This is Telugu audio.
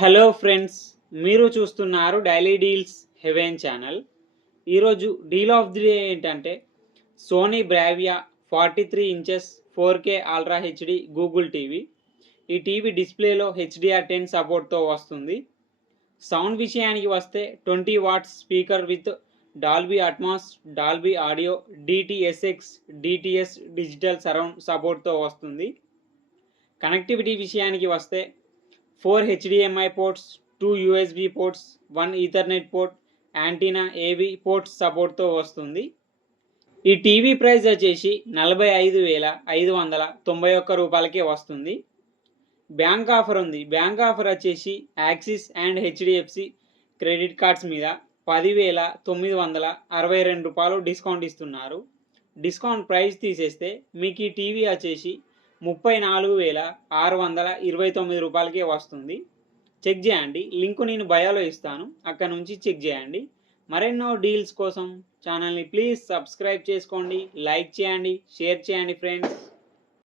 హలో ఫ్రెండ్స్, మీరు చూస్తున్నారు డైలీ డీల్స్ హెవెన్ ఛానల్. ఈరోజు డీల్ ఆఫ్ ది డే ఏంటంటే Sony Bravia 43 inches 4K ultra HD Google TV. ఈ టీవీ డిస్ప్లేలో HDR10 సపోర్ట్తో వస్తుంది. సౌండ్ విషయానికి వస్తే 20 watts speaker with Dolby Atmos, Dolby audio, DTSX, DTS digital surround సపోర్ట్తో వస్తుంది. కనెక్టివిటీ విషయానికి వస్తే 4 HDMI ports, 2 USB ports, 1 Ethernet port, antenna AV ports సపోర్ట్తో వస్తుంది. ఈ టీవీ ప్రైస్ వచ్చేసి 45,591 రూపాయలకే వస్తుంది. బ్యాంక్ ఆఫర్ ఉంది. బ్యాంక్ ఆఫర్ వచ్చేసి axis and HDFC credit cards మీద 10,962 రూపాయలు డిస్కౌంట్ ఇస్తున్నారు. డిస్కౌంట్ ప్రైస్ తీసేస్తే మీకు ఈ టీవీ వచ్చేసి 34,629 రూపాయలకే వస్తుంది. చెక్ చేయండి, లింకు నేను బయోలో ఇస్తాను, అక్కడ నుంచి చెక్ చేయండి. మరెన్నో డీల్స్ కోసం ఛానల్ని ప్లీజ్ సబ్స్క్రైబ్ చేసుకోండి, లైక్ చేయండి, షేర్ చేయండి ఫ్రెండ్స్.